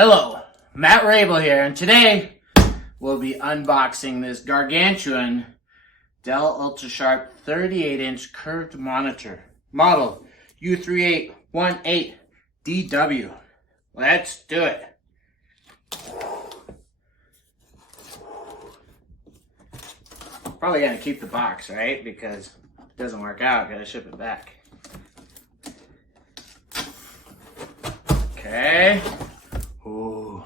Hello, Matt Rabel here, and today we'll be unboxing this gargantuan Dell UltraSharp 38-inch curved monitor, model U3818DW. Let's do it. Probably gonna keep the box, right? Because if it doesn't work out, gotta ship it back. Okay. Ooh.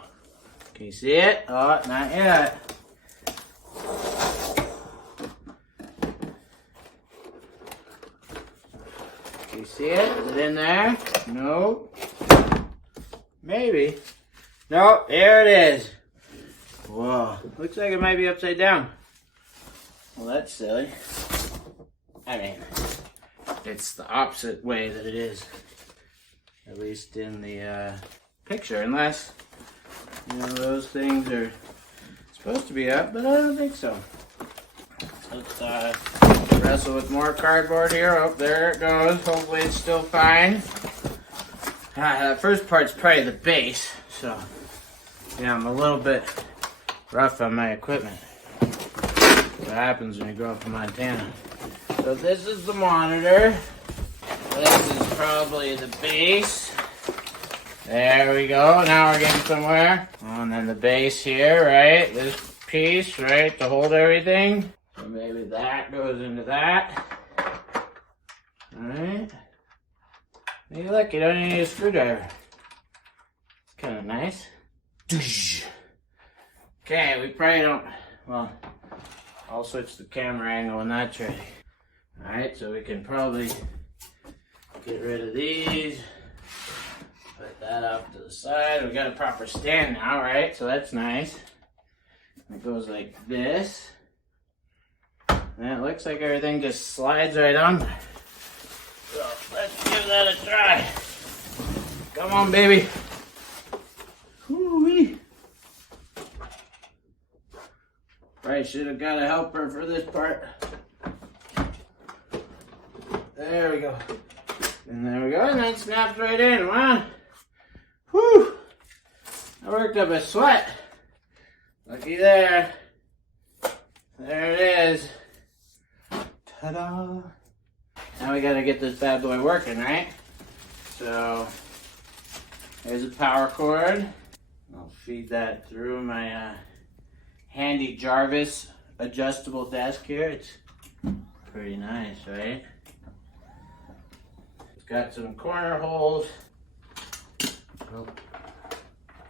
Can you see it? Oh, not yet. Can you see it? Is it in there? No. Maybe. No, there it is. Whoa. Looks like it might be upside down. Well, that's silly. I mean, it's the opposite way that it is. At least in the picture, unless, you know, those things are supposed to be up, but I don't think so. Let's wrestle with more cardboard here. Oh, there it goes. Hopefully it's still fine. That first part's probably the base, so yeah, I'm a little bit rough on my equipment. What happens when you grow up in Montana. So this is the monitor. This is probably the base. There we go. Now we're getting somewhere. Oh, and then the base here, right? This piece, right, to hold everything. So maybe that goes into that. Alright. Hey, look, you don't need a screwdriver. Kind of nice. Okay, we probably don't, well, I'll switch the camera angle when that's ready. Alright, so we can probably get rid of these. Put that off to the side. We got a proper stand now, right? So that's nice. It goes like this. And it looks like everything just slides right on there. So let's give that a try. Come on, baby. Woo-wee. Probably should have got a helper for this part. There we go. And there we go, and that snaps right in. Wow. Whew. I worked up a sweat. Looky there. There it is. Ta-da. Now we gotta get this bad boy working, right? So, there's a power cord. I'll feed that through my handy Jarvis adjustable desk here. It's pretty nice, right? It's got some corner holes. Oh,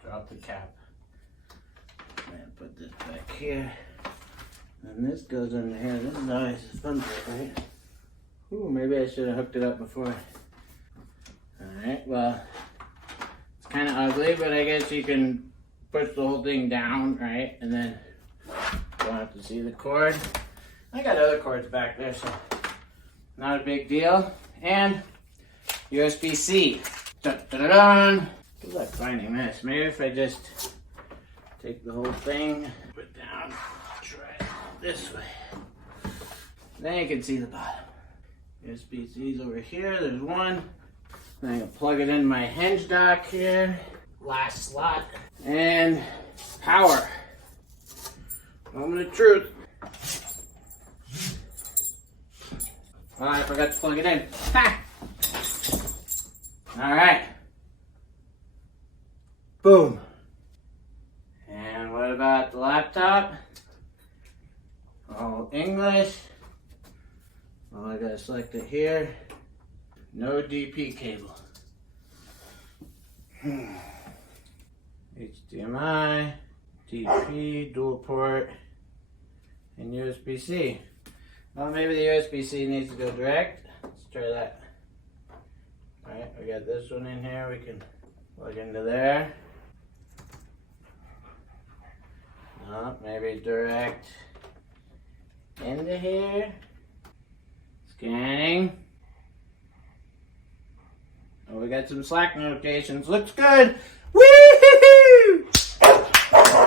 drop the cap. And put this back here. And this goes under here. This is always a fun part, right? Ooh, maybe I should have hooked it up before. Alright, well, it's kind of ugly, but I guess you can push the whole thing down, right? And then you don't have to see the cord. I got other cords back there, so not a big deal. And USB-C. Dun-dun-dun-dun. Good luck finding this. Maybe if I just take the whole thing, put it down, try it this way. Then you can see the bottom. USB-C's over here. There's one. Then I can plug it in my hinge dock here. Last slot. And power. Moment of truth. Oh, I forgot to plug it in. Ha! Alright. Boom. And what about the laptop? All English. Well, I gotta select it here. No DP cable. HDMI, DP, dual port, and USB-C. Well, maybe the USB-C needs to go direct. Let's try that. Alright, we got this one in here. We can plug into there. No, maybe direct into here. Scanning. Oh, we got some Slack notifications. Looks good. Woo!